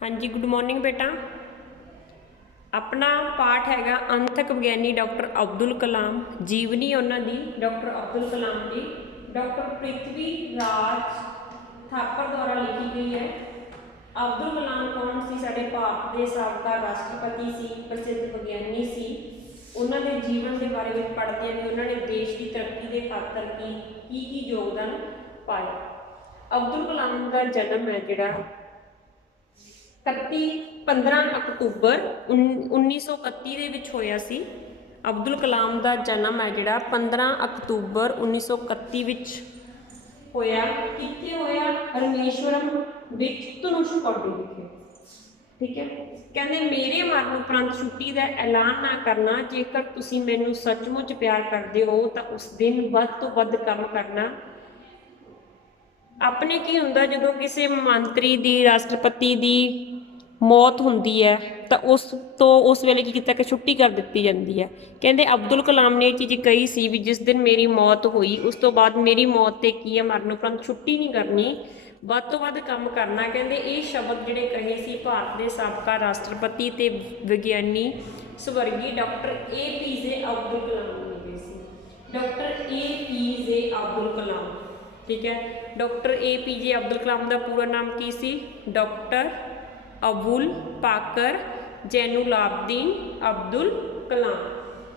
हाँ जी, good morning बेटा। अपना पाठ हैगा अंतक विग्यानी डॉक्टर अब्दुल कलाम, जीवनी उन्होंने डॉक्टर अब्दुल कलाम की डॉक्टर पृथ्वी राज थापर द्वारा लिखी गई है। अब्दुल कलाम कौन सी साडे भारत के साबका राष्ट्रपति सी, प्रसिद्ध विग्यानी सी। उन्होंने जीवन के बारे में पढ़ते हैं उन्होंने देश की तरक्की के खातर की योगदान पाया। अब्दुल कलाम का जन्म है जोड़ा 15 अक्तूबर 1931 ਦੇ ਵਿੱਚ ਹੋਇਆ ਸੀ। ਅਬਦੁਲ ਕਲਾਮ ਦਾ ਜਨਮ ਹੈ ਜਿਹੜਾ 15 ਅਕਤੂਬਰ 1931 ਵਿੱਚ ਹੋਇਆ। ਕਿੱਥੇ ਹੋਇਆ? ਰਮੇਸ਼ਵਰਮ ਵਿੱਚ ਧਨੁਸ਼ਕੋਡੀ ਵਿਖੇ। ਠੀਕ ਹੈ, ਕਹਿੰਦੇ ਮੇਰੇ ਮਰਨ ਉਪਰੰਤ ਛੁੱਟੀ ਦਾ ਐਲਾਨ ਨਾ ਕਰਨਾ। ਜੇਕਰ ਤੁਸੀਂ ਮੈਨੂੰ ਸੱਚਮੁੱਚ ਪਿਆਰ ਕਰਦੇ ਹੋ ਤਾਂ ਉਸ ਦਿਨ ਵੱਧ ਤੋਂ ਵੱਧ ਕੰਮ ਕਰਨਾ। ਆਪਣੇ ਕੀ ਹੁੰਦਾ ਜਦੋਂ ਕਿਸੇ ਮੰਤਰੀ ਦੀ, ਰਾਸ਼ਟਰਪਤੀ ਦੀ मौत होंदी है तो उस वेले की किया कि छुट्टी कर दी जाती है। कहते अब्दुल कलाम ने यह चीज़ कही सी भी जिस दिन मेरी मौत हुई उस तो बाद मेरी मौत से की है मरण उपरंत छुट्टी नहीं करनी, वध तो वध काम करना। कहते ये शब्द जोड़े कहे सी भारत के साबका राष्ट्रपति ते विग्यानी स्वर्गीय डॉक्टर APJ अब्दुल कलाम ने कहे सी। डॉक्टर APJ अब्दुल कलाम, ठीक है। डॉक्टर APJ अब्दुल कलाम का पूरा नाम की सी? डॉक्टर अबुल पाकर जैनुलाब्दीन अब्दुल कलाम।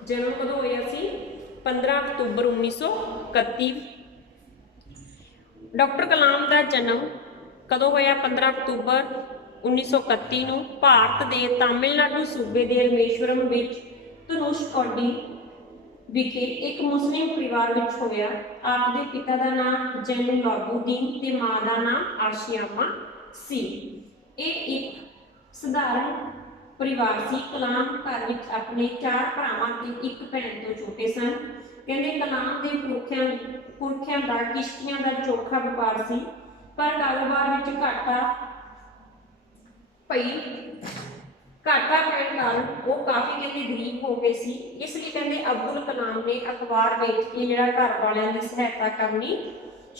जन्म कदों होया सी? 15 अक्तूबर 1931। डॉक्टर कलाम का जन्म कदों होया? 15 अक्तूबर 1931 नूं भारत के तमिलनाडु सूबे के रमेश्वरम विच धनुषकोडी विखे एक मुस्लिम परिवार विच होया। आपके पिता का नाम जैनुलाब्दीन ते मां का नाम आशियामा सी। ये एक सधारण परिवार सी। कलाम घर विच अपने 4 भरावां ते 1 भैन तो छोटे सन। कहते कलाम के पुरखियां का किश्तियां का चोखा व्यापार सी, पर कारोबार विच घाटा पैण कारण वो काफ़ी कहते गरीब हो गए सी। इसलिए कहते अब्दुल कलाम ने अखबार वेच के जिहड़ा घर वालियां की सहायता करनी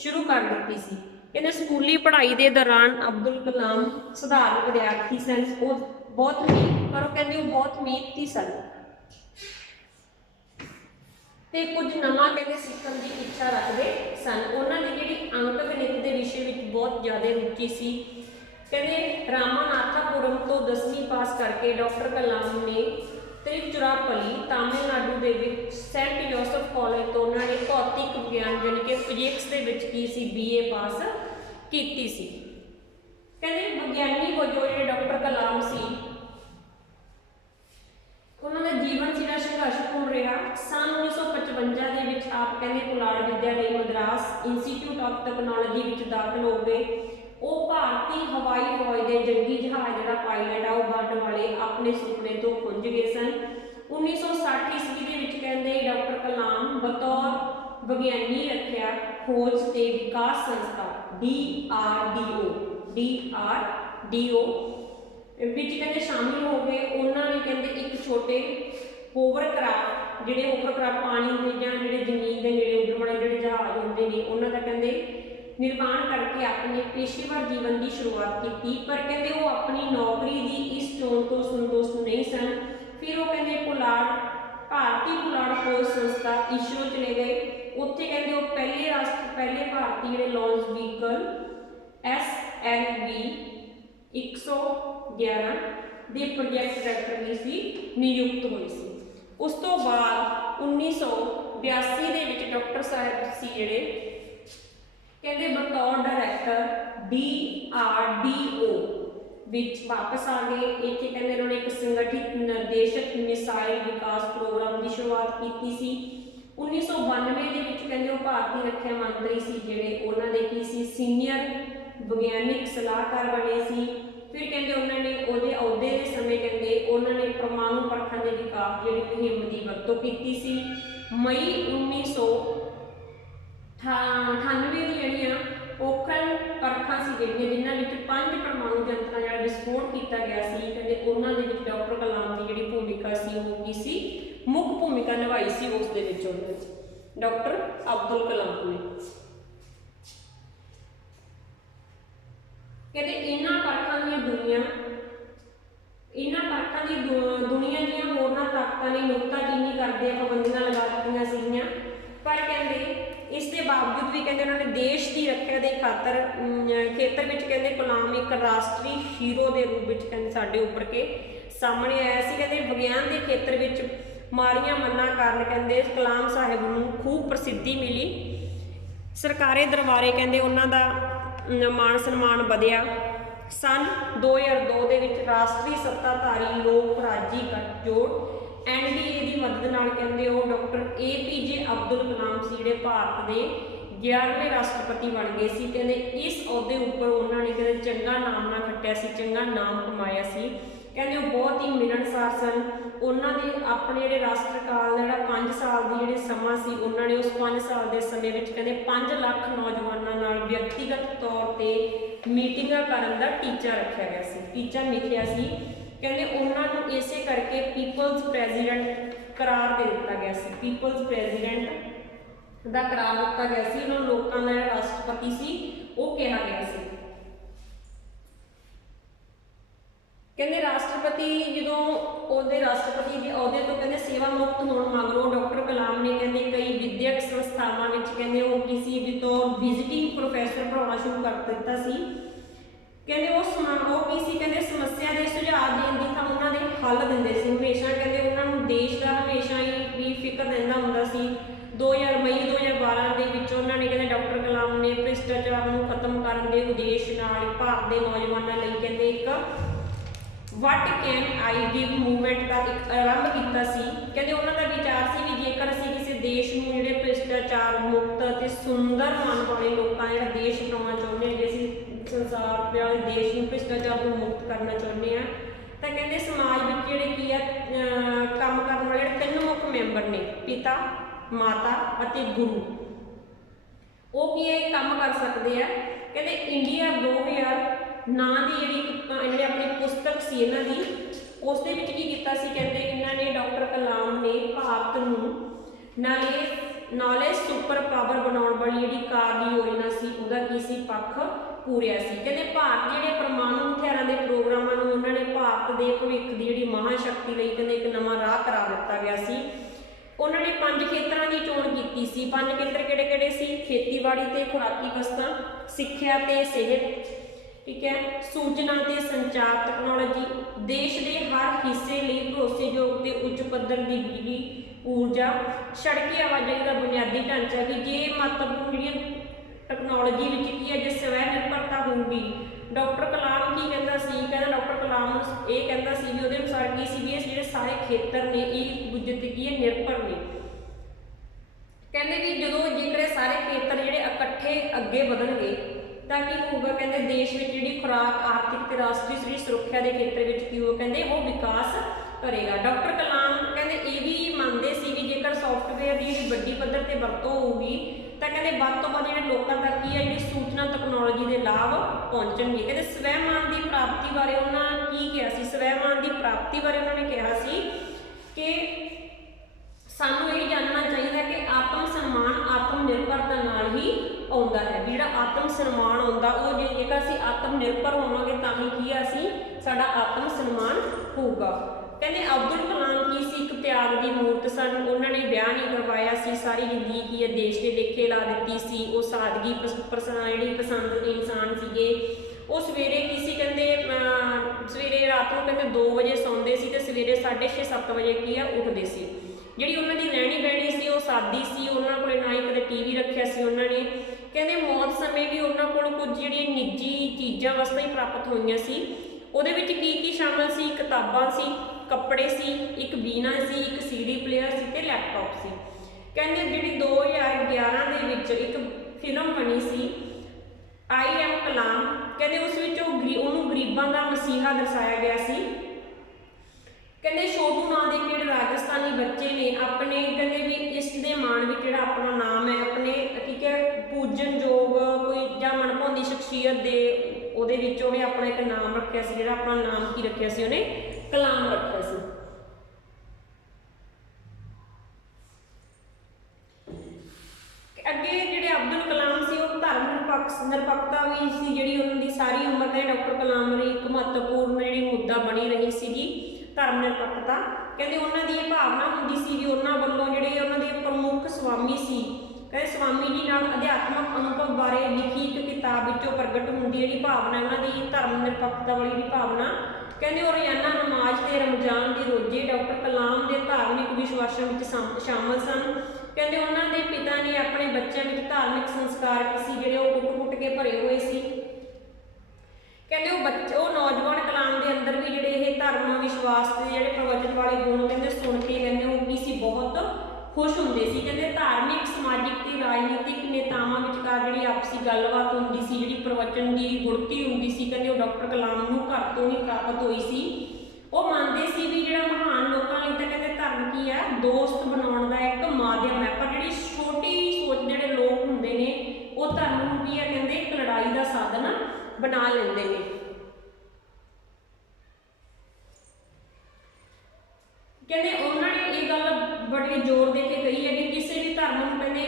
शुरू कर दी सी। कहते स्कूली पढ़ाई के दौरान अब्दुल कलाम सधारण विद्यार्थी सन, वो बहुत पर कहते वो बहुत मेहनती सन ते कुछ नवा कहते सीखण की इच्छा रखते सन। उन्होंने जी अंक गणित के विषय में बहुत ज़्यादा रुचि सी। कहते रामानाथापुरम तो 10वीं पास करके डॉक्टर कलाम ने तिरुचिरापल्ली तमिलनाडु के सेंट जोसफ कॉलेज तो उन्होंने भौतिक विज्ञान यानी कि फिजिक्स के BA पास की सी। कहते विज्ञानी वजों जो डॉक्टर कलाम सी उन्होंने जीवन सीधा संघर्षपूर्ण रहा। सन 1955 के आप कहते पुलाड़ विद्या लई मद्रास इंस्टीट्यूट ऑफ टैक्नोलॉजी में दाखिल हो गए। वो भारतीय हवाई फौज के जंगी जहाज जो पायलट आ बनने वाले अपने सुपने तो खुंज गए सन। 1960 ईस्वी के कहते डॉक्टर कलाम बतौर विज्ञानी रखिया खोज ते विकास संस्था DRDO कहते शामिल हो गए। उन्होंने कहते एक छोटे होवरक्राफ्ट जोड़े होवरक्राफ्ट पानी के जो जमीन के नेड़े उड़न वाले जो जहाज होंगे ने उन्होंने कहते निर्माण करके अपने पेशेवर जीवन की शुरुआत की। पर कहते वो अपनी नौकरी की इस चोन तो संतुष्ट नहीं सन। फिर वो कहते भारतीय पुलाड़ खोज संस्था ISRO चले गए। उत्थे कहते वो पहले भारतीय जो लॉन्च व्हीकल SLV 111 के प्रोजैक्ट डायरैक्टर भी सी नियुक्त हुए सी। उस तो बाद 1982 के डॉक्टर साहब सी जिहड़े कहते बतौर डायरैक्टर DRDO विच वापस आ गए। इत्थे कहते उन्होंने एक संगठित निर्देशक मिसाइल विकास प्रोग्राम की शुरुआत की सी। 1992 के कहते वो भारतीय रक्षा मंत्री सी जिहड़े उन्होंने की सी सीनियर विज्ञानिक सलाहकार बने सी। फिर कहते उन्होंने अहुदे के समय कहते उन्होंने परमाणु परखण के विकास जी मुहिम की वरतों की सी। मई 1998 की जड़ियाँ पोखरण परखा सी जिन्होंने 5 परमाणु यंत्र जो विस्फोट किया गया सी। कहते उन्होंने डॉक्टर कलाम की जी भूमिका सी वो की सी मुख्य भूमिका निभाई सी उस डॉक्टर अब्दुल कलाम ने। कहते इन्होंने परखा दी दुनिया ਕਿ ਦੁਨੀਆ ਦੀਆਂ ਹੋਰਨਾਂ ਤਾਕਤਾਂ ਨੇ ਨੁਕਤਾਚੀਨੀ ਕਰਦੇ ਪਾਬੰਦੀਆਂ ਲਗਾ ਦਿੱਤੀਆਂ ਸੀਗੀਆਂ, ਪਰ ਕਹਿੰਦੇ ਇਸ ਦੇ ਬਾਵਜੂਦ ਵੀ ਕਹਿੰਦੇ ਉਹਨਾਂ ਨੇ ਦੇਸ਼ ਦੀ ਰੱਖਿਆ ਦੇ ਖਾਤਰ ਖੇਤਰ ਵਿੱਚ ਕਹਿੰਦੇ ਕਲਾਮ ਇੱਕ ਰਾਸ਼ਟਰੀ ਹੀਰੋ ਦੇ ਰੂਪ ਵਿੱਚ ਕਹਿੰਦੇ ਸਾਡੇ ਉੱਪਰ ਕੇ ਸਾਹਮਣੇ ਆਇਆ ਸੀ। ਕਹਿੰਦੇ ਵਿਗਿਆਨ ਦੇ ਖੇਤਰ ਵਿੱਚ ਮਾਰੀਆਂ ਮੰਨਾਂ ਕਾਰਨ ਕਹਿੰਦੇ ਕਲਾਮ ਸਾਹਿਬ ਨੂੰ ਖੂਬ ਪ੍ਰਸਿੱਧੀ ਮਿਲੀ। ਸਰਕਾਰੀ ਦਰਬਾਰੇ ਕਹਿੰਦੇ ਉਹਨਾਂ ਦਾ ਮਾਣ ਸਨਮਾਨ ਵਧਿਆ। ਸਨ 2002 ਦੇ ਵਿੱਚ ਰਾਸ਼ਟਰੀ ਸੱਤਾਧਾਰੀ ਲੋਕ ਰਾਜੀ ਗੱਠਜੋੜ NDA ਦੀ ਮਦਦ ਨਾਲ ਕਹਿੰਦੇ ਉਹ ਡਾਕਟਰ APJ ਅਬਦੁਲ ਕਲਾਮ ਸੀ ਜਿਹੜੇ ਭਾਰਤ ਦੇ 11ਵੇਂ ਰਾਸ਼ਟਰਪਤੀ ਬਣ ਗਏ ਸੀ। ਕਹਿੰਦੇ ਇਸ ਅਹੁਦੇ ਉੱਪਰ ਉਹਨਾਂ ਨੇ ਕਹਿੰਦੇ ਚੰਗਾ ਨਾਮ ਨਾ ਖੱਟਿਆ ਸੀ, ਚੰਗਾ ਨਾਮ ਕਮਾਇਆ ਸੀ। ਕਹਿੰਦੇ ਉਹ ਬਹੁਤ ਹੀ ਮਿਲਣਸਾਰ ਸਨ। ਉਹਨਾਂ ਦੇ ਆਪਣੇ ਜਿਹੜੇ ਰਾਸ਼ਟਰਕਾਲ ਦਾ ਜਿਹੜਾ 5 ਸਾਲ ਦੀ ਜਿਹੜੇ ਸਮਾਂ ਸੀ, ਉਹਨਾਂ ਨੇ ਉਸ 5 ਸਾਲ ਦੇ ਸਮੇਂ ਵਿੱਚ ਕਹਿੰਦੇ 5 ਲੱਖ ਨੌਜਵਾਨਾਂ ਨਾਲ ਵਿਅਕਤੀਗਤ ਤੌਰ ਤੇ ਮੀਟਿੰਗਾਂ ਕਰਨ ਦਾ ਟੀਚਾ ਰੱਖਿਆ ਗਿਆ ਸੀ, ਟੀਚਾ ਲਿਖਿਆ ਸੀ। ਕਹਿੰਦੇ ਉਹਨਾਂ ਨੂੰ ਇਸੇ ਕਰਕੇ ਪੀਪਲਜ਼ ਪ੍ਰੈਜ਼ੀਡੈਂਟ ਕਰਾਰ ਦੇ ਦਿੱਤਾ ਗਿਆ ਸੀ, ਪੀਪਲਜ਼ ਪ੍ਰੈਜ਼ੀਡੈਂਟ ਦਾ ਕਰਾਰ ਦਿੱਤਾ ਗਿਆ ਸੀ। ਉਹਨਾਂ ਨੂੰ ਲੋਕਾਂ ਦਾ ਜਿਹੜਾ ਰਾਸ਼ਟਰਪਤੀ ਸੀ ਉਹ ਕਿਹਾ ਗਿਆ ਸੀ। ਕਹਿੰਦੇ ਰਾਸ਼ਟਰਪਤੀ ਜਦੋਂ ਉਹਦੇ ਰਾਸ਼ਟਰਪਤੀ ਦੇ ਅਹੁਦੇ ਤੋਂ ਕਹਿੰਦੇ ਸੇਵਾ ਮੁਕਤ ਹੋਣ ਮਗਰੋਂ ਡਾਕਟਰ ਕਲਾਮ ਨੇ ਕਹਿੰਦੇ ਕਈ ਵਿਦਿਅਕ ਸੰਸਥਾਵਾਂ ਵਿੱਚ ਕਹਿੰਦੇ ਉਹ ਕਿਸੇ ਵੀ ਤੌਰ ਵਿਜ਼ਿਟਿੰਗ ਪ੍ਰੋਫੈਸਰ ਪੜ੍ਹਾਉਣਾ ਸ਼ੁਰੂ ਕਰ ਦਿੱਤਾ ਸੀ। ਕਹਿੰਦੇ ਉਹ ਕੀ ਸੀ ਕਹਿੰਦੇ ਸਮੱਸਿਆ ਦੇ ਸੁਝਾਅ ਦੇਣ ਦੀ ਥਾਂ ਉਹਨਾਂ ਦੇ ਹੱਲ ਦਿੰਦੇ ਸੀ। ਹਮੇਸ਼ਾ ਕਹਿੰਦੇ ਉਹਨਾਂ ਨੂੰ ਦੇਸ਼ ਦਾ ਹਮੇਸ਼ਾ ਹੀ ਵੀ ਫਿਕਰ ਰਹਿੰਦਾ ਹੁੰਦਾ ਸੀ। ਮਈ 2012 ਦੇ ਵਿੱਚ ਉਹਨਾਂ ਨੇ ਕਹਿੰਦੇ ਡਾਕਟਰ ਕਲਾਮ ਨੇ ਭ੍ਰਿਸ਼ਟਾਚਾਰ ਨੂੰ ਖਤਮ ਕਰਨ ਦੇ ਉਦੇਸ਼ ਨਾਲ ਭਾਰਤ ਦੇ ਨੌਜਵਾਨਾਂ ਲਈ ਕਹਿੰਦੇ ਇੱਕ what can I give movement ਦਾ ਇੱਕ ਆਰੰਭ ਕੀਤਾ ਸੀ। ਕਹਿੰਦੇ ਉਹਨਾਂ ਦਾ ਵਿਚਾਰ ਸੀ ਵੀ ਜੇਕਰ ਅਸੀਂ ਕਿਸੇ ਦੇਸ਼ ਨੂੰ ਜਿਹੜੇ ਭ੍ਰਿਸ਼ਟਾਚਾਰ ਮੁਕਤ ਅਤੇ ਸੁੰਦਰ ਮਨ ਵਾਲੇ ਲੋਕਾਂ ਜਿਹੜਾ ਦੇਸ਼ ਬਣਾਉਣਾ ਚਾਹੁੰਦੇ ਹਾਂ, ਜੇ ਅਸੀਂ ਸੰਸਾਰ ਵਾਲੇ ਦੇਸ਼ ਨੂੰ ਭ੍ਰਿਸ਼ਟਾਚਾਰ ਤੋਂ ਮੁਕਤ ਕਰਨਾ ਚਾਹੁੰਦੇ ਹਾਂ, ਤਾਂ ਕਹਿੰਦੇ ਸਮਾਜ ਵਿੱਚ ਜਿਹੜੇ ਕੀ ਆ ਕੰਮ ਕਰਨ ਵਾਲੇ ਜਿਹੜੇ 3 ਮੁੱਖ ਮੈਂਬਰ ਨੇ, ਪਿਤਾ, ਮਾਤਾ ਅਤੇ ਗੁਰੂ, ਉਹ ਕੀ ਇਹ ਕੰਮ ਕਰ ਸਕਦੇ ਆ। ਕਹਿੰਦੇ ਇੰਡੀਆ 2000 ਨਾਂ ਦੀ ਜਿਹੜੀ ਆਪਣੀ ਪੁਸਤਕ ਸੀ ਇਹਨਾਂ ਦੀ, ਉਸ ਦੇ ਵਿੱਚ ਕੀ ਕੀਤਾ ਸੀ ਕਹਿੰਦੇ ਇਹਨਾਂ ਨੇ ਡਾਕਟਰ ਕਲਾਮ ਨੇ ਭਾਰਤ ਨੂੰ ਨੌਲੇਜ ਸੁਪਰ ਪਾਵਰ ਬਣਾਉਣ ਵਾਲੀ ਜਿਹੜੀ ਕਾਰਜ ਯੋਜਨਾ ਸੀ ਉਹਦਾ ਕੀ ਸੀ ਪੱਖ ਪੂਰਿਆ ਸੀ। ਕਹਿੰਦੇ ਭਾਰਤ ਜਿਹੜੇ ਪਰਮਾਣੂ ਹਥਿਆਰਾਂ ਦੇ ਪ੍ਰੋਗਰਾਮਾਂ ਨੂੰ ਉਹਨਾਂ ਨੇ ਭਾਰਤ ਦੇ ਭਵਿੱਖ ਦੀ ਜਿਹੜੀ ਮਹਾਂਸ਼ਕਤੀ ਲਈ ਕਹਿੰਦੇ ਇੱਕ ਨਵਾਂ ਰਾਹ ਕਰਾ ਦਿੱਤਾ ਗਿਆ ਸੀ। ਉਹਨਾਂ ਨੇ 5 ਖੇਤਰਾਂ ਦੀ ਚੋਣ ਕੀਤੀ ਸੀ। 5 ਖੇਤਰ ਕਿਹੜੇ ਸੀ? ਖੇਤੀਬਾੜੀ ਤੇ ਖੁਰਾਕੀ ਵਸਤਾਂ, ਸਿੱਖਿਆ ਤੇ ਸਿਹਤ, ਠੀਕ ਹੈ, ਸੂਚਨਾ ਤੇ ਸੰਚਾਰ ਟੈਕਨੋਲੋਜੀ, ਦੇਸ਼ ਦੇ ਹਰ ਹਿੱਸੇ ਲਈ ਭਰੋਸੇਯੋਗ ਤੇ ਉੱਚ ਪੱਧਰ ਦੀ ਬਿਜਲੀ ਊਰਜਾ, ਸੜਕੀ ਆਵਾਜਾਈ ਦਾ ਬੁਨਿਆਦੀ ਢਾਂਚਾ। ਵੀ ਜੇ ਮਹੱਤਵਪੂਰਨ ਜਿਹੜੀਆਂ ਟੈਕਨੋਲੋਜੀ ਵਿੱਚ ਕੀ ਹੈ ਜੇ ਸਵੈ ਨਿਰਭਰਤਾ ਹੋਊਗੀ। ਡਾਕਟਰ ਕਲਾਮ ਕੀ ਕਹਿੰਦਾ ਸੀ? ਕਹਿੰਦਾ ਡਾਕਟਰ ਕਲਾਮ ਇਹ ਕਹਿੰਦਾ ਸੀ ਵੀ ਉਹਦੇ ਅਨੁਸਾਰ ਕੀ ਸੀ ਵੀ ਇਹ ਜਿਹੜੇ ਸਾਰੇ ਖੇਤਰ ਨੇ ਇਹ ਇੱਕ ਦੂਜੇ ਤੇ ਕੀ ਹੈ ਨਿਰਭਰ ਨੇ। ਕਹਿੰਦੇ ਵੀ ਜਦੋਂ ਜੇਕਰ ਇਹ ਸਾਰੇ ਖੇਤਰ ਜਿਹੜੇ ਇਕੱਠੇ ਅੱਗੇ ਵਧਣਗੇ ਤਾਂ ਕੀ ਹੋਊਗਾ? ਕਹਿੰਦੇ ਦੇਸ਼ ਵਿੱਚ ਜਿਹੜੀ ਖੁਰਾਕ, ਆਰਥਿਕ ਤੇ ਰਾਸ਼ਟਰੀ ਸੁਰੱਖਿਆ ਦੇ ਖੇਤਰ ਵਿੱਚ ਕੀ ਹੋਊ? ਕਹਿੰਦੇ ਉਹ ਵਿਕਾਸ ਕਰੇਗਾ। ਡਾਕਟਰ ਕਲਾਮ ਕਹਿੰਦੇ ਇਹ ਵੀ ਮੰਨਦੇ ਸੀ ਵੀ ਜੇਕਰ ਸੌਫਟਵੇਅਰ ਦੀ ਜਿਹੜੀ ਵੱਡੀ ਪੱਧਰ ਤੇ ਵਰਤੋਂ ਹੋਊਗੀ ਤਾਂ ਕਹਿੰਦੇ ਵੱਧ ਤੋਂ ਵੱਧ ਜਿਹੜੇ ਲੋਕਾਂ ਤੱਕ ਕੀ ਹੈ ਜਿਹੜੀ ਸੂਚਨਾ ਟੈਕਨੋਲੋਜੀ ਦੇ ਲਾਭ ਪਹੁੰਚਣਗੇ। ਕਹਿੰਦੇ ਸਵੈਮਾਨ ਦੀ ਪ੍ਰਾਪਤੀ ਬਾਰੇ ਉਹਨਾਂ ਕੀ ਕਿਹਾ ਸੀ? ਸਵੈਮਾਨ ਦੀ ਪ੍ਰਾਪਤੀ ਬਾਰੇ ਉਹਨਾਂ ਨੇ ਕਿਹਾ ਸੀ ਕਿ ਸਾਨੂੰ ਇਹ ਜਾਣਨਾ ਚਾਹੀਦਾ ਕਿ ਆਤਮ ਸਨਮਾਨ ਆਤਮ ਨਿਰਭਰਤਾ ਨਾਲ ਹੀ ਆਉਂਦਾ ਹੈ। ਜਿਹੜਾ ਆਤਮ ਸਨਮਾਨ ਆਉਂਦਾ ਉਹ ਜੇਕਰ ਅਸੀਂ ਆਤਮ ਨਿਰਭਰ ਹੋਵਾਂਗੇ ਤਾਂ ਹੀ ਕੀ ਆ ਅਸੀਂ ਸਾਡਾ ਆਤਮ ਸਨਮਾਨ ਹੋਊਗਾ। ਕਹਿੰਦੇ ਅਬਦੁਲ ਕਲਾਮ ਕੀ ਸੀ? ਇੱਕ ਤਿਆਗ ਦੀ ਮੂਰਤ ਸਨ। ਉਹਨਾਂ ਨੇ ਵਿਆਹ ਨਹੀਂ ਕਰਵਾਇਆ ਸੀ, ਸਾਰੀ ਜ਼ਿੰਦਗੀ ਕੀ ਹੈ ਦੇਸ਼ ਦੇ ਲੇਖੇ ਲਾ ਦਿੱਤੀ ਸੀ। ਉਹ ਸਾਦਗੀ ਜਿਹੜੀ ਪਸੰਦ ਦੇ ਇਨਸਾਨ ਸੀਗੇ। ਉਹ ਸਵੇਰੇ ਕੀ ਸੀ ਕਹਿੰਦੇ ਸਵੇਰੇ ਰਾਤ ਨੂੰ ਕਹਿੰਦੇ 2 ਵਜੇ ਸੌਂਦੇ ਸੀ ਤੇ ਸਵੇਰੇ 6:30 7 ਵਜੇ ਕੀ ਆ ਉੱਠਦੇ ਸੀ। ਜਿਹੜੀ ਉਹਨਾਂ ਦੀ ਰਹਿਣੀ ਬਹਿਣੀ ਸੀ ਉਹ ਸਾਦੀ ਸੀ। ਉਹਨਾਂ ਕੋਲ ਨਾ ਹੀ ਕਦੇ ਟੀਵੀ ਰੱਖਿਆ ਸੀ ਉਹਨਾਂ ਨੇ। ਕਹਿੰਦੇ ਮੌਤ ਸਮੇਂ ਵੀ ਉਹਨਾਂ ਕੋਲ ਕੁਝ ਜਿਹੜੀਆਂ ਨਿੱਜੀ ਚੀਜ਼ਾਂ ਵਸਤਾਂ ਹੀ ਪ੍ਰਾਪਤ ਹੋਈਆਂ ਸੀ। ਉਹਦੇ ਵਿੱਚ ਕੀ ਸ਼ਾਮਲ ਸੀ? ਕਿਤਾਬਾਂ ਸੀ, ਕੱਪੜੇ ਸੀ, ਇੱਕ ਵੀਣਾ ਸੀ, ਇੱਕ CD ਪਲੇਅਰ ਸੀ ਤੇ ਲੈਪਟਾਪ ਸੀ। ਕਹਿੰਦੇ ਜਿਹੜੀ 2011 ਦੇ ਵਿੱਚ ਇੱਕ ਫਿਲਮ ਬਣੀ ਸੀ I Am ਕਲਾਮ, ਕਹਿੰਦੇ ਉਸ ਵਿੱਚ ਉਹਨੂੰ ਗਰੀਬਾਂ ਦਾ ਮਸੀਹਾ ਦਰਸਾਇਆ ਗਿਆ ਸੀ। ਕਹਿੰਦੇ ਛੋਟੂ ਨਾਂ ਦੇ ਜਿਹੜੇ ਰਾਜਸਥਾਨੀ ਬੱਚੇ ਨੇ ਆਪਣੇ ਕਹਿੰਦੇ ਵੀ ਇਸ ਦੇ ਮਾਣ ਵਿੱਚ ਜਿਹੜਾ ਆਪਣਾ ਨਾਮ ਹੈ ਆਪਣੇ ਠੀਕ ਹੈ ਪੂਜਨਯੋਗ ਕੋਈ ਜਾਂ ਮਨਭਾਉਂਦੀ ਸ਼ਖਸੀਅਤ ਦੇ ਉਹਦੇ ਵਿੱਚ ਉਹਨੇ ਆਪਣਾ ਇੱਕ ਨਾਮ ਰੱਖਿਆ ਸੀ। ਜਿਹੜਾ ਆਪਣਾ ਨਾਮ ਕੀ ਰੱਖਿਆ ਸੀ? ਉਹਨੇ ਕਲਾਮ ਰੱਖਿਆ ਸੀ। ਅੱਗੇ ਜਿਹੜੇ ਅਬਦੁਲ ਕਲਾਮ ਸੀ ਉਹ ਧਰਮ ਨਿਰਪੱਖਤਾ ਵੀ ਸੀ ਜਿਹੜੀ ਉਹਨਾਂ ਦੀ ਸਾਰੀ ਉਮਰ ਦੇ ਡਾਕਟਰ ਕਲਾਮ ਲਈ ਇੱਕ ਮਹੱਤਵਪੂਰਨ ਜਿਹੜੀ ਮੁੱਦਾ ਬਣੀ ਰਹੀ ਸੀਗੀ। ਧਰਮ ਨਿਰਪੱਖਤਾ। ਕਹਿੰਦੇ ਉਹਨਾਂ ਦੀ ਇਹ ਭਾਵਨਾ ਹੁੰਦੀ ਸੀ ਵੀ ਉਹਨਾਂ ਵੱਲੋਂ ਜਿਹੜੇ ਉਹਨਾਂ ਦੇ ਪ੍ਰਮੁੱਖ ਸਵਾਮੀ ਸੀ, ਕਹਿੰਦੇ ਸਵਾਮੀ ਜੀ ਨਾਲ ਅਧਿਆਤਮਕ ਅਨੁਭਵ ਬਾਰੇ ਲਿਖੀ ਇੱਕ ਕਿਤਾਬ ਵਿੱਚੋਂ ਪ੍ਰਗਟ ਹੁੰਦੀ ਜਿਹੜੀ ਭਾਵਨਾ ਉਹਨਾਂ ਦੀ ਧਰਮ ਨਿਰਪੱਖਤਾ ਵਾਲੀ ਦੀ ਭਾਵਨਾ। ਕਹਿੰਦੇ ਉਹ ਰੋਜ਼ਾਨਾ ਨਮਾਜ਼ ਤੇ ਰਮਜ਼ਾਨ ਦੇ ਰੋਜ਼ੇ ਡਾਕਟਰ ਕਲਾਮ ਦੇ ਧਾਰਮਿਕ ਵਿਸ਼ਵਾਸਾਂ ਵਿੱਚ ਸ਼ਾਮਲ ਸਨ। ਕਹਿੰਦੇ ਉਹਨਾਂ ਦੇ ਪਿਤਾ ਨੇ ਆਪਣੇ ਬੱਚਿਆਂ ਵਿੱਚ ਧਾਰਮਿਕ ਸੰਸਕਾਰ ਸੀ ਜਿਹੜੇ ਉਹ ਕੁੱਟ-ਕੁੱਟ ਕੇ ਭਰੇ ਹੋਏ ਸੀ। ਕਹਿੰਦੇ ਉਹ ਨੌਜਵਾਨ ਕਲਾਮ ਦੇ ਅੰਦਰ ਵੀ ਜਿਹੜੇ ਇਹ ਧਰਮ ਵਿਸ਼ਵਾਸ ਤੇ ਜਿਹੜੇ ਪ੍ਰਵਚਨ ਵਾਲੇ ਗੁਣ ਕਹਿੰਦੇ ਸੁਣ ਕੇ ਕਹਿੰਦੇ ਉਹ ਕੀ ਸੀ, ਬਹੁਤ ਖੁਸ਼ ਹੁੰਦੇ ਸੀ। ਕਹਿੰਦੇ ਧਾਰਮਿਕ ਸਮਾਜਿਕ ਤੇ ਰਾਜਨੀਤਿਕ ਨੇਤਾਵਾਂ ਵਿਚਕਾਰ ਜਿਹੜੀ ਆਪਸੀ ਗੱਲਬਾਤ ਹੁੰਦੀ ਸੀ, ਜਿਹੜੀ ਪ੍ਰਵਚਨ ਦੀ ਗੁੜਤੀ ਹੁੰਦੀ ਸੀ, ਕਹਿੰਦੇ ਉਹ ਡਾਕਟਰ ਕਲਾਮ ਨੂੰ ਘਰ ਤੋਂ ਹੀ ਪ੍ਰਾਪਤ ਹੋਈ ਸੀ। ਉਹ ਮੰਨਦੇ ਸੀ ਵੀ ਜਿਹੜਾ ਮਹਾਨ ਲੋਕਾਂ ਲਈ ਤਾਂ ਕਹਿੰਦੇ ਧਰਮ ਕੀ ਹੈ, ਦੋਸਤ ਬਣਾਉਣ ਦਾ ਇੱਕ ਮਾਧਿਅਮ ਹੈ, ਪਰ ਜਿਹੜੀ ਛੋਟੀ ਸੋਚ ਜਿਹੜੇ ਲੋਕ ਹੁੰਦੇ ਨੇ ਉਹ ਧਰਮ ਨੂੰ ਕੀ ਹੈ ਕਹਿੰਦੇ ਇੱਕ ਲੜਾਈ ਦਾ ਸਾਧਨ ਬਣਾ ਲੈਂਦੇ ਨੇ। ਕਹਿੰਦੇ ਉਹਨਾਂ ਨੇ ਇਹ ਗੱਲ ਬੜੇ ਜ਼ੋਰ ਦੇ ਕੇ ਕਹੀ ਹੈ ਕਿ ਕਿਸੇ ਵੀ ਧਰਮ ਨੂੰ ਕਹਿੰਦੇ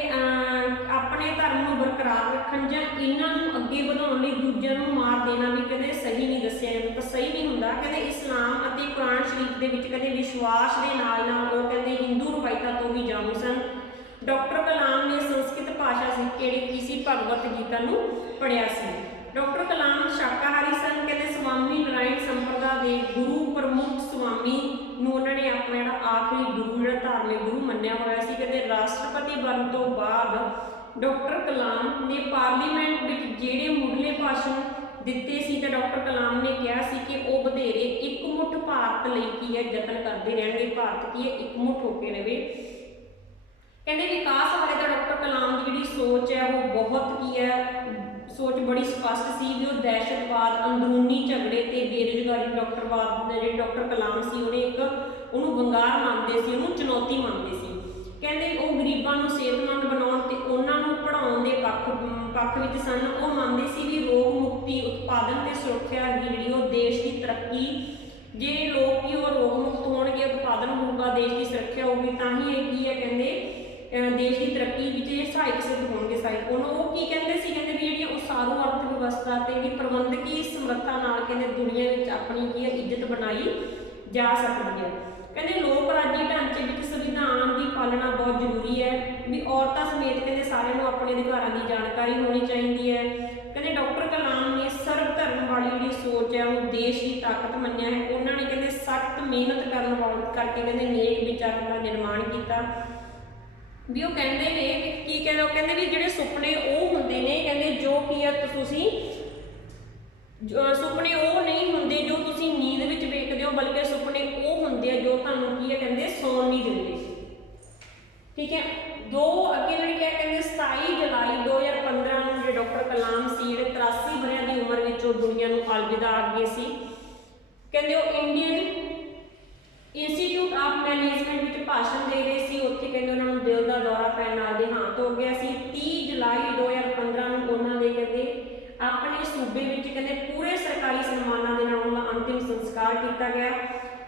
ਆਪਣੇ ਧਰਮ ਨੂੰ ਬਰਕਰਾਰ ਰੱਖਣ ਜਾਂ ਇਹਨਾਂ ਨੂੰ ਅੱਗੇ ਵਧਾਉਣ ਲਈ ਦੂਜਿਆਂ ਨੂੰ ਮਾਰ ਦੇਣਾ ਵੀ ਕਹਿੰਦੇ ਸਹੀ ਨਹੀਂ ਦੱਸਿਆ ਜਾਂਦਾ, ਤਾਂ ਸਹੀ ਨਹੀਂ ਹੁੰਦਾ। ਕਹਿੰਦੇ ਇਸਲਾਮ ਅਤੇ ਕੁਰਾਨ ਸ਼ਰੀਫ ਦੇ ਵਿੱਚ ਕਹਿੰਦੇ ਵਿਸ਼ਵਾਸ ਦੇ ਨਾਲ ਨਾਲ ਉਹ ਕਹਿੰਦੇ ਹਿੰਦੂ ਰਵਾਇਤਾਂ ਤੋਂ ਵੀ ਜਾਣੂ ਸਨ। ਡਾਕਟਰ ਕਲਾਮ ਨੇ ਸੰਸਕ੍ਰਿਤ ਭਾਸ਼ਾ ਸਿੱਖ ਕੇ ਜਿਹੜੀ ਸੀ ਭਗਵਤ ਗੀਤਾ ਨੂੰ ਪੜ੍ਹਿਆ ਸੀ। ਡਾਕਟਰ ਕਲਾਮ ਸ਼ਾਕਾਹਾਰੀ ਸਨ। ਕਹਿੰਦੇ ਸਵਾਮੀ ਨਾਰਾਇਣ ਸੰਪਰਦਾ ਦੇ ਗੁਰੂ ਪ੍ਰਮੁੱਖ ਸਵਾਮੀ ਨੂੰ ਉਹਨਾਂ ਨੇ ਆਪਣਾ ਜਿਹੜਾ ਆਖਰੀ ਗੁਰੂ ਜਿਹੜਾ ਧਾਰਮਿਕ ਗੁਰੂ ਮੰਨਿਆ ਹੋਇਆ ਸੀ। ਕਹਿੰਦੇ ਰਾਸ਼ਟਰਪਤੀ ਬਣਨ ਤੋਂ ਬਾਅਦ ਡਾਕਟਰ ਕਲਾਮ ਨੇ ਪਾਰਲੀਮੈਂਟ ਵਿੱਚ ਜਿਹੜੇ ਮੁੱਢਲੇ ਭਾਸ਼ਣ ਦਿੱਤੇ ਸੀ ਤਾਂ ਡਾਕਟਰ ਕਲਾਮ ਨੇ ਕਿਹਾ ਸੀ ਕਿ ਉਹ ਵਧੇਰੇ ਇਕਮੁੱਠ ਭਾਰਤ ਲਈ ਕੀ ਹੈ ਯਤਨ ਕਰਦੇ ਰਹਿਣਗੇ, ਭਾਰਤ ਕੀ ਹੈ ਇਕਮੁੱਠ ਹੋ ਕੇ ਰਹੇ। ਕਹਿੰਦੇ ਵਿਕਾਸ ਬਾਰੇ ਤਾਂ ਡਾਕਟਰ ਕਲਾਮ ਦੀ ਜਿਹੜੀ ਸੋਚ ਹੈ ਉਹ ਬਹੁਤ ਕੀ ਹੈ ਸੋਚ ਬੜੀ ਸਪਸ਼ਟ ਸੀ ਵੀ ਉਹ ਦਹਿਸ਼ਤਵਾਦ, ਅੰਦਰੂਨੀ ਝਗੜੇ ਤੇ ਬੇਰੁਜ਼ਗਾਰੀ ਡਾਕਟਰਵਾਦ ਜਿਹੜੇ ਡਾਕਟਰ ਕਲਾਮ ਸੀ ਉਹਨੂੰ ਵੰਗਾਰ ਮੰਨਦੇ ਸੀ, ਉਹਨੂੰ ਚੁਣੌਤੀ ਮੰਨਦੇ ਸੀ। ਕਹਿੰਦੇ ਉਹ ਗਰੀਬਾਂ ਨੂੰ ਸਿਹਤਮੰਦ ਬਣਾਉਣ ਤੇ ਉਹਨਾਂ ਨੂੰ ਪੜ੍ਹਾਉਣ ਦੇ ਪੱਖ ਵਿੱਚ ਸਨ। ਉਹ ਮੰਨਦੇ ਸੀ ਵੀ ਰੋਗ ਮੁਕਤੀ, ਉਤਪਾਦਨ ਤੇ ਸੁਰੱਖਿਆ ਜਿਹੜੀ ਉਹ ਦੇਸ਼ ਦੀ ਤਰੱਕੀ, ਜੇ ਲੋਕ ਕੀ ਉਹ ਰੋਗ ਮੁਕਤ ਹੋਣਗੇ, ਉਤਪਾਦਨ ਹੋਊਗਾ, ਦੇਸ਼ ਦੀ ਸੁਰੱਖਿਆ ਹੋਊਗੀ, ਤਾਂ ਹੀ ਇਹ ਕੀ ਹੈ ਕਹਿੰਦੇ ਦੇਸ਼ ਦੀ ਤਰੱਕੀ ਵਿੱਚ ਇਹ ਸਹਾਇਕ ਸਿੱਧ ਹੋਣਗੇ। ਉਹ ਕੀ ਕਹਿੰਦੇ ਸੀ, ਕਹਿੰਦੇ ਵੀ ਜਿਹੜੀ ਉਸਾਰੂ ਅਰਥ ਵਿਵਸਥਾ ਤੇ ਜਿਹੜੀ ਪ੍ਰਬੰਧਕੀ ਸਮਰੱਥਾ ਨਾਲ ਕਹਿੰਦੇ ਦੁਨੀਆ ਵਿੱਚ ਆਪਣੀ ਕੀ ਹੈ ਇੱਜ਼ਤ ਬਣਾਈ ਜਾ ਸਕਦੀ ਹੈ। ਕਹਿੰਦੇ ਲੋਕ ਰਾਜੀ ਢਾਂਚੇ ਵਿੱਚ ਸੰਵਿਧਾਨ ਦੀ ਪਾਲਣਾ ਬਹੁਤ ਜ਼ਰੂਰੀ ਹੈ, ਵੀ ਔਰਤਾਂ ਸਮੇਤ ਕਹਿੰਦੇ ਸਾਰਿਆਂ ਨੂੰ ਆਪਣੇ ਅਧਿਕਾਰਾਂ ਦੀ ਜਾਣਕਾਰੀ ਹੋਣੀ ਚਾਹੀਦੀ ਹੈ। ਕਹਿੰਦੇ ਡਾਕਟਰ ਕਲਾਮ ਨੇ ਸਰਬ ਧਰਮ ਵਾਲੀ ਜਿਹੜੀ ਸੋਚ ਹੈ ਉਹ ਦੇਸ਼ ਦੀ ਤਾਕਤ ਮੰਨਿਆ ਹੈ। ਉਹਨਾਂ ਨੇ ਕਹਿੰਦੇ ਸਖਤ ਮਿਹਨਤ ਕਰਨ ਵਾਲੇ ਕਰਕੇ ਕਹਿੰਦੇ ਨੇਕ ਵਿਚਾਰਾਂ ਦਾ ਨਿਰਮਾਣ ਕੀਤਾ। ਵੀ ਉਹ ਕਹਿੰਦੇ ਨੇ ਕੀ ਕਹਿੰਦੇ, ਉਹ ਕਹਿੰਦੇ ਵੀ ਜਿਹੜੇ ਸੁਪਨੇ ਉਹ ਹੁੰਦੇ ਨੇ ਕਹਿੰਦੇ ਜੋ ਕੀ ਹੈ ਤੁਸੀਂ ਸੁਪਨੇ ਉਹ ਨਹੀਂ ਹੁੰਦੇ ਜੋ ਤੁਸੀਂ ਨੀਂਦ ਵਿੱਚ ਵੇਖਦੇ ਹੋ, ਬਲਕਿ ਸੁਪਨੇ ਉਹ ਹੁੰਦੇ ਆ ਜੋ ਤੁਹਾਨੂੰ ਕੀ ਹੈ ਕਹਿੰਦੇ ਸੌਣ ਨਹੀਂ ਦਿੰਦੇ। ਠੀਕ ਹੈ, ਅੱਗੇ ਜਿਹੜੀ ਕਹਿੰਦੇ 27 ਜੁਲਾਈ 2015 ਨੂੰ ਜਿਹੜੇ ਡਾਕਟਰ ਕਲਾਮ ਸੀ ਜਿਹੜੇ 83 ਵਰ੍ਹਿਆਂ ਦੀ ਉਮਰ ਵਿੱਚ ਉਹ ਦੁਨੀਆ ਨੂੰ ਅਲਵਿਦਾ ਆਖਦੇ ਸੀ। ਕਹਿੰਦੇ ਉਹ ਇੰਡੀਅਨ ਇੰਸਟੀਚਿਊਟ ਆਫ ਮੈਨੇਜਮੈਂਟ ਵਿੱਚ ਭਾਸ਼ਣ ਦੇ ਰਹੇ ਸੀ। ਉੱਥੇ ਕਹਿੰਦੇ ਉਹਨਾਂ ਨੂੰ ਦਿਲ ਦਾ ਦੌਰਾ ਪੈਣ ਨਾਲ ਦੇਹਾਂਤ ਹੋ ਗਿਆ ਸੀ। 30 ਜੁਲਾਈ 2015 ਨੂੰ ਉਹਨਾਂ ਦੇ ਕਹਿੰਦੇ ਆਪਣੇ ਸੂਬੇ ਵਿੱਚ ਕਹਿੰਦੇ ਪੂਰੇ ਸਰਕਾਰੀ ਸਨਮਾਨਾਂ ਦੇ ਨਾਲ ਉਹਨਾਂ ਦਾ ਅੰਤਿਮ ਸੰਸਕਾਰ ਕੀਤਾ ਗਿਆ।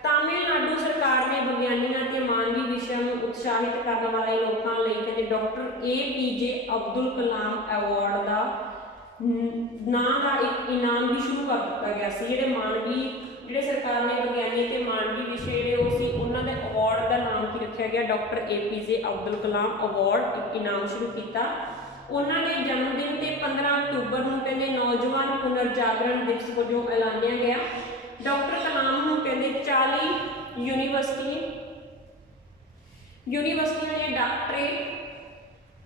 ਤਾਮਿਲਨਾਡੂ ਸਰਕਾਰ ਨੇ ਵਿਗਿਆਨੀਆਂ ਤੇ ਮਾਨਵੀ ਵਿਸ਼ਿਆਂ ਨੂੰ ਉਤਸ਼ਾਹਿਤ ਕਰਨ ਵਾਲੇ ਲੋਕਾਂ ਲਈ ਕਹਿੰਦੇ doctor APJ Abdul Kalam award ਦਾ ਨਾਂ ਦਾ ਇੱਕ ਇਨਾਮ ਵੀ ਸ਼ੁਰੂ ਕਰ ਦਿੱਤਾ ਗਿਆ ਸੀ। ਜਿਹੜੇ ਸਰਕਾਰ ਨੇ ਵਿਗਿਆਨੀ ਤੇ ਮਾਨਵੀ ਵਿਸ਼ੇ ਜਿਹੜੇ ਉਹ ਸੀ ਉਹਨਾਂ ਦੇ ਅਵਾਰਡ ਦਾ ਨਾਮ ਕੀ ਰੱਖਿਆ ਗਿਆ, doctor APJ Abdul Kalam award ਇੱਕ ਇਨਾਮ ਸ਼ੁਰੂ ਕੀਤਾ। ਉਹਨਾਂ ਦੇ ਜਨਮ ਦਿਨ ਤੇ 15 ਅਕਤੂਬਰ ਨੂੰ ਕਹਿੰਦੇ ਨੌਜਵਾਨ ਪੁਨਰਜਾਗਰਣ ਦਿਵਸ ਵਜੋਂ ਐਲਾਨਿਆ ਗਿਆ। ਡਾਕਟਰ ਕਲਾਮ ਨੂੰ ਕਹਿੰਦੇ 40 ਯੂਨੀਵਰਸਿਟੀਆਂ ਨੇ ਡਾਕਟਰੇਟ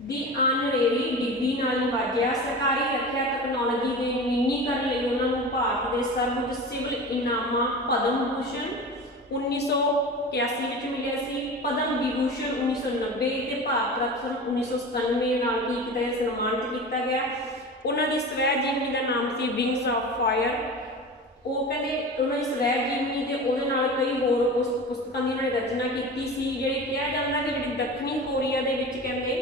ਦੀ ਆਨਰੇਰੀ ਡਿਗਰੀ ਨਾਲ ਨਿਵਾਜਿਆ। ਸਰਕਾਰੀ ਰੱਖਿਆ ਤਕਨਾਲੋਜੀ ਦੇ ਨਵੀਨੀਕਰਨ ਲਈ ਉਹਨਾਂ ਨੂੰ ਭਾਰਤ ਦੇ ਸਰਵਉੱਚ ਸਿਵਲ ਇਨਾਮਾਂ ਪਦਮ ਭੂਸ਼ਣ 1981 ਵਿੱਚ ਮਿਲਿਆ ਸੀ, ਪਦਮ ਵਿਭੂਸ਼ਣ 1990 ਤੇ ਭਾਰਤ ਰਤਨ 1997 ਨਾਲ ਕੀ ਕੀਤਾ ਗਿਆ, ਸਨਮਾਨਿਤ ਕੀਤਾ ਗਿਆ। ਉਹਨਾਂ ਦੀ ਸਵੈ ਜੀਵਨੀ ਦਾ ਨਾਮ ਸੀ ਵਿੰਗਸ ਆਫ ਫਾਇਰ। ਉਹ ਕਹਿੰਦੇ ਉਹਨਾਂ ਦੀ ਸਵੈ ਜੀਵਨੀ ਤੇ ਉਹਦੇ ਨਾਲ ਕਈ ਹੋਰ ਪੁਸਤਕਾਂ ਦੀ ਉਹਨਾਂ ਨੇ ਰਚਨਾ ਕੀਤੀ ਸੀ। ਜਿਹੜੇ ਕਿਹਾ ਜਾਂਦਾ ਕਿ ਜਿਹੜੀ ਦੱਖਣੀ ਕੋਰੀਆ ਦੇ ਵਿੱਚ ਕਹਿੰਦੇ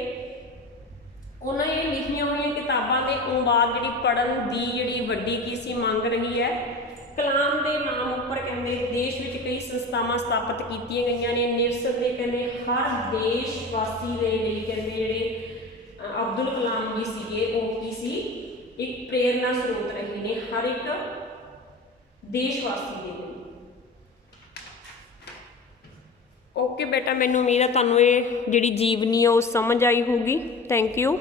ਉਹਨਾਂ ਨੇ ਲਿਖੀਆਂ ਹੋਈਆਂ ਕਿਤਾਬਾਂ ਦੇ ਅਨੁਵਾਦ ਜਿਹੜੀ ਪੜ੍ਹਨ ਦੀ ਜਿਹੜੀ ਵੱਡੀ ਕੀ ਸੀ ਮੰਗ ਰਹੀ ਹੈ। ਕਲਾਮ ਦੇ ਨਾਮ ਉੱਪਰ ਕਹਿੰਦੇ ਦੇਸ਼ ਵਿੱਚ ਕਈ ਸੰਸਥਾਵਾਂ ਸਥਾਪਿਤ ਕੀਤੀਆਂ ਗਈਆਂ ਨੇ। ਨਿਰਸਰ ਦੇ ਕਹਿੰਦੇ ਹਰ ਦੇਸ਼ ਵਾਸੀ ਦੇ ਲਈ ਕਹਿੰਦੇ ਜਿਹੜੇ ਅਬਦੁਲ ਕਲਾਮ ਜੀ ਸੀਗੇ ਉਹ ਕੀ ਸੀ ਇੱਕ ਪ੍ਰੇਰਨਾ ਸਰੋਤ ਰਹੇ ਨੇ ਹਰ ਇੱਕ ਦੇਸ਼ ਵਾਸੀ ਦੇ ਲਈ। ਓਕੇ ਬੇਟਾ, ਮੈਨੂੰ ਉਮੀਦ ਹੈ ਤੁਹਾਨੂੰ ਇਹ ਜਿਹੜੀ ਜੀਵਨੀ ਹੈ ਉਹ ਸਮਝ ਆਈ ਹੋਊਗੀ। Thank you.